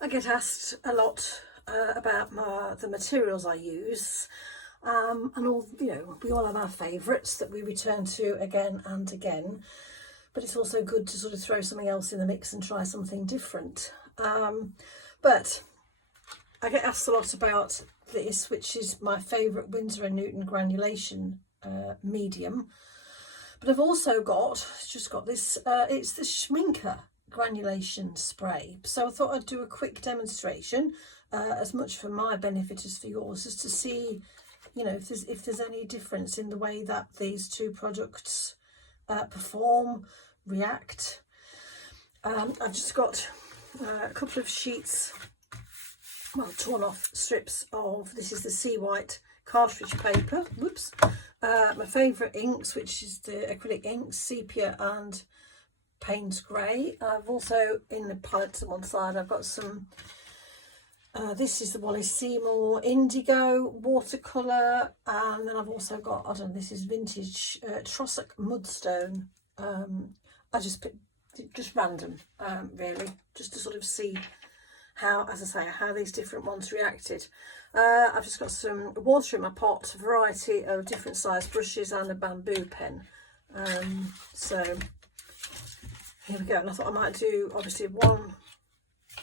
I get asked a lot about the materials I use, and all, you know, we all have our favourites that we return to again and again, but it's also good to sort of throw something else in the mix and try something different. But I get asked a lot about this, which is my favourite Winsor and Newton granulation medium. But I've also just got this, it's the Schminke Granulation Spray. So I thought I'd do a quick demonstration, as much for my benefit as for yours, as to see, you know, if there's any difference in the way that these two products perform, react. I've just got a couple of sheets, well, torn off strips of, this is the Seawhite cartridge paper. Whoops. My favourite inks, which is the acrylic inks, sepia and Payne's Grey. I've also, in the palettes on one side, I've got some, this is the Wallace Seymour Indigo watercolour, and then I've also got, I don't know, this is vintage Trossock Mudstone. I just picked, just random, really, just to sort of see how, as I say, how these different ones reacted. I've just got some water in my pot, a variety of different size brushes and a bamboo pen. So here we go. And I thought I might do obviously one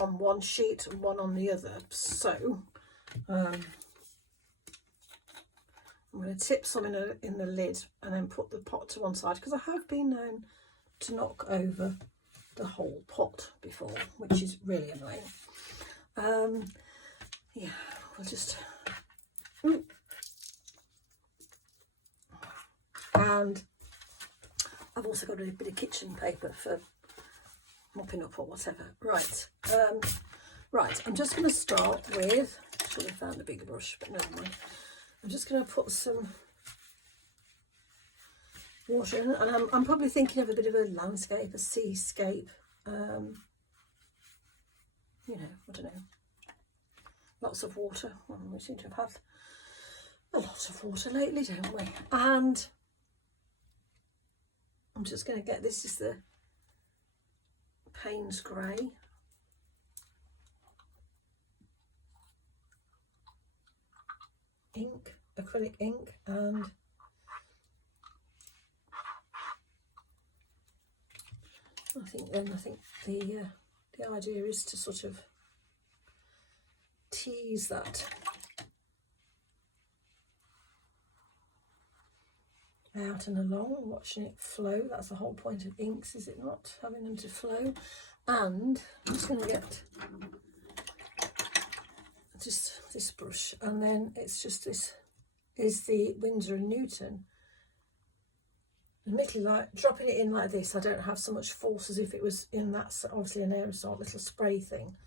on one sheet and one on the other. So I'm going to tip some in the lid and then put the pot to one side, because I have been known to knock over the whole pot before, which is really annoying. Yeah, we'll just, and I've also got a bit of kitchen paper for mopping up or whatever. Right, right, I'm just going to start with, should have found a bigger brush, but never mind. I'm just going to put some water in, and I'm probably thinking of a bit of a landscape, a seascape, you know, I don't know. Lots of water. Well, we seem to have had a lot of water lately, don't we? And I'm just going to get, this is the Payne's Grey. Ink, acrylic ink, and I think the idea is to sort of tease that out and along, watching it flow. That's the whole point of inks, is it not? Having them to flow. And I'm just going to get just this brush, and then it's just, this is the Windsor and Newton. Admittedly, like dropping it in like this, I don't have so much force as if it was in that, obviously an aerosol little spray thing.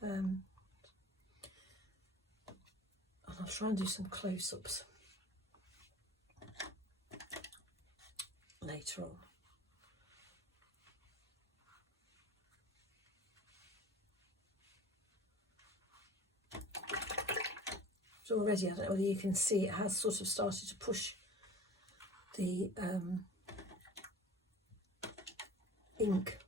And I'll try and do some close-ups later on. So already, I don't know whether you can see, it has sort of started to push the ink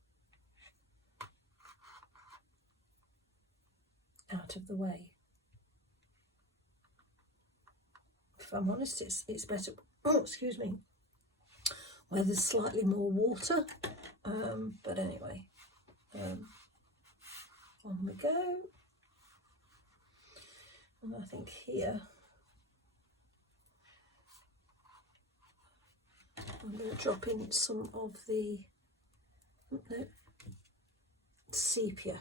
out of the way. If I'm honest, it's better, oh, excuse me, where there's slightly more water, but anyway, on we go. And I think here I'm going to drop in some of the sepia.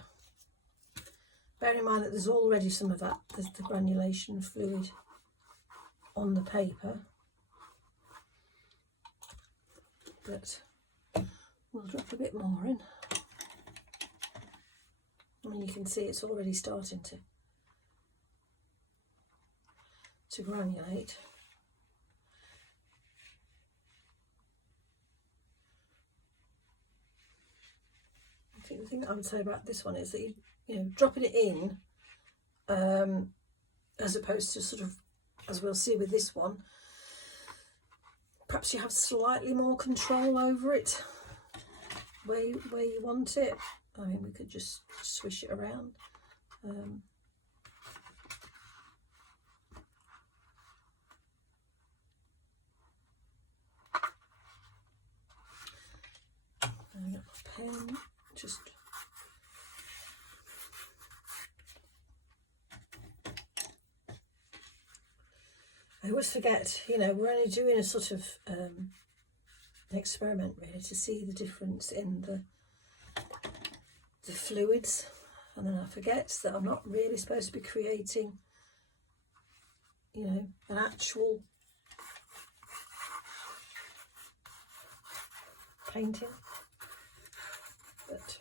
Bear in mind that there's already some of that, there's the granulation fluid on the paper, but we'll drop a bit more in. I mean, you can see it's already starting to granulate. I think the thing that I would say about this one is that you know, dropping it in, as opposed to sort of, as we'll see with this one, perhaps you have slightly more control over it where you want it. I mean, we could just swish it around. I got my pen, just I always forget, you know, we're only doing a sort of an experiment really to see the difference in the fluids, and then I forget that I'm not really supposed to be creating, you know, an actual painting. But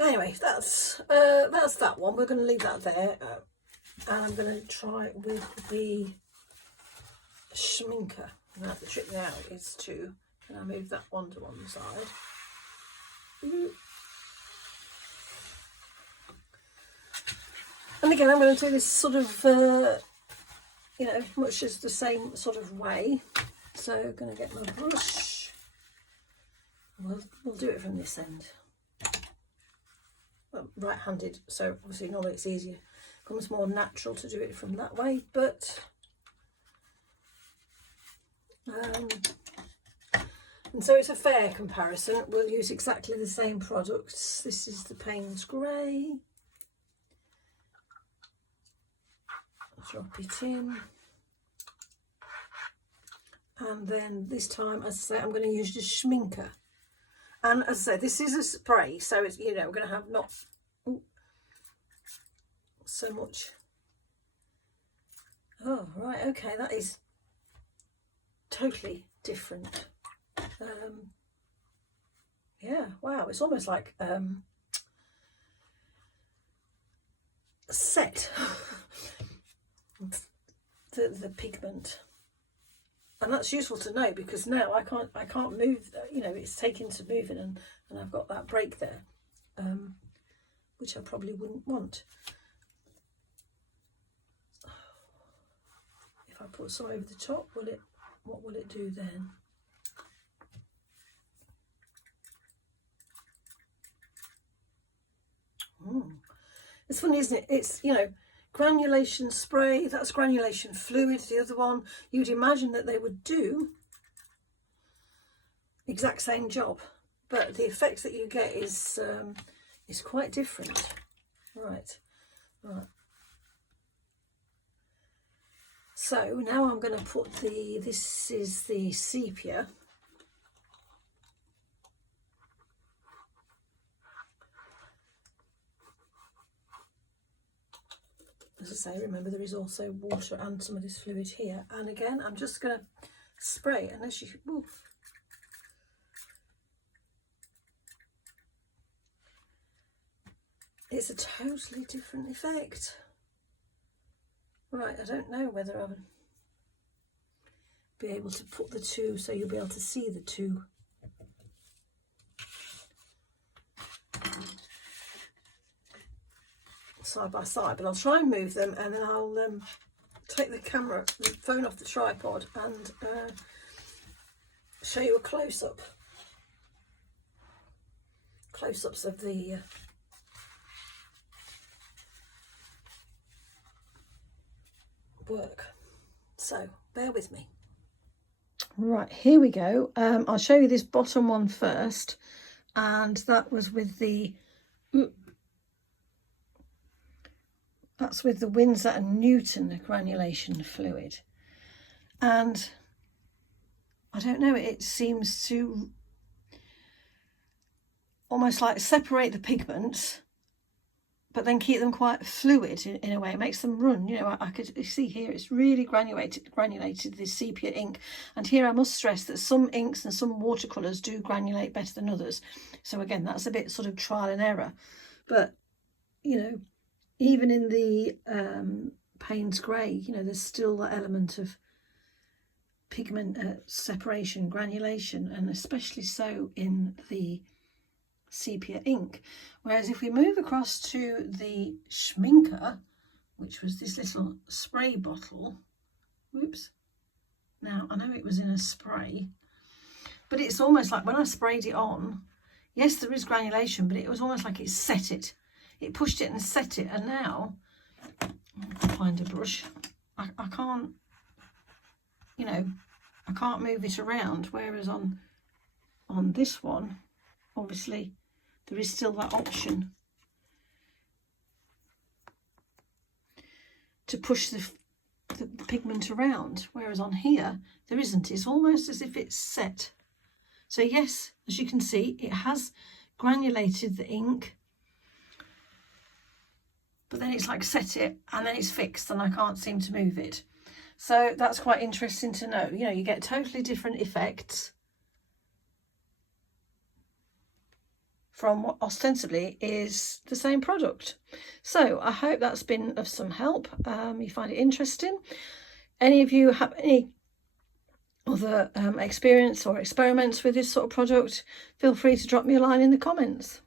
anyway, that's that one. We're going to leave that there, and I'm going to try with the Schminke. Now the trick now is to, can I move that one to one side? And again, I'm going to do this sort of, you know, much as the same sort of way. So I'm going to get my brush. We'll do it from this end. Well, right-handed, so obviously normally it's easier. It comes more natural to do it from that way, but and so it's a fair comparison. We'll use exactly the same products. This is the Payne's Grey. Drop it in. And then this time, as I say, I'm going to use the Schminke. And as I say, this is a spray, so it's, you know, we're going to have not so much. Oh, right, okay, that is totally different. Yeah, wow, it's almost like set the pigment. And that's useful to know, because now I can't move, you know, it's taken to moving, and I've got that break there, which I probably wouldn't want. If I put some over the top, what will it do then? It's funny, isn't it? It's, you know, granulation spray, that's granulation fluid, the other one. You'd imagine that they would do exact same job, but the effects that you get is quite different. Right. So now I'm going to put this is the sepia. As I say, remember there is also water and some of this fluid here. And again, I'm just going to spray, unless you... Ooh. It's a totally different effect. Right, I don't know whether I'll be able to put the two so you'll be able to see the two. Side by side, but I'll try and move them, and then I'll take the phone off the tripod, and show you a close-ups of the work. So bear with me. Right, here we go. I'll show you this bottom one first, and that was with the that's with the Windsor and Newton Granulation Fluid. And I don't know, it seems to almost like separate the pigments, but then keep them quite fluid in a way. It makes them run. You know, I could see here it's really granulated, this sepia ink. And here I must stress that some inks and some watercolours do granulate better than others. So again, that's a bit sort of trial and error. But, you know, even in the Payne's Grey, you know, there's still that element of pigment separation, granulation, and especially so in the sepia ink. Whereas if we move across to the Schminke, which was this little spray bottle, whoops, now I know it was in a spray, but it's almost like when I sprayed it on, yes, there is granulation, but it was almost like it set it. It pushed it and set it, and now, I'll find a brush, I can't, you know, I can't move it around, whereas on this one, obviously, there is still that option to push the pigment around, whereas on here, there isn't. It's almost as if it's set. So yes, as you can see, it has granulated the ink, but then it's like set it and then it's fixed and I can't seem to move it. So that's quite interesting to know. You know, you get totally different effects from what ostensibly is the same product. So I hope that's been of some help. You find it interesting. Any of you have any other experience or experiments with this sort of product, feel free to drop me a line in the comments.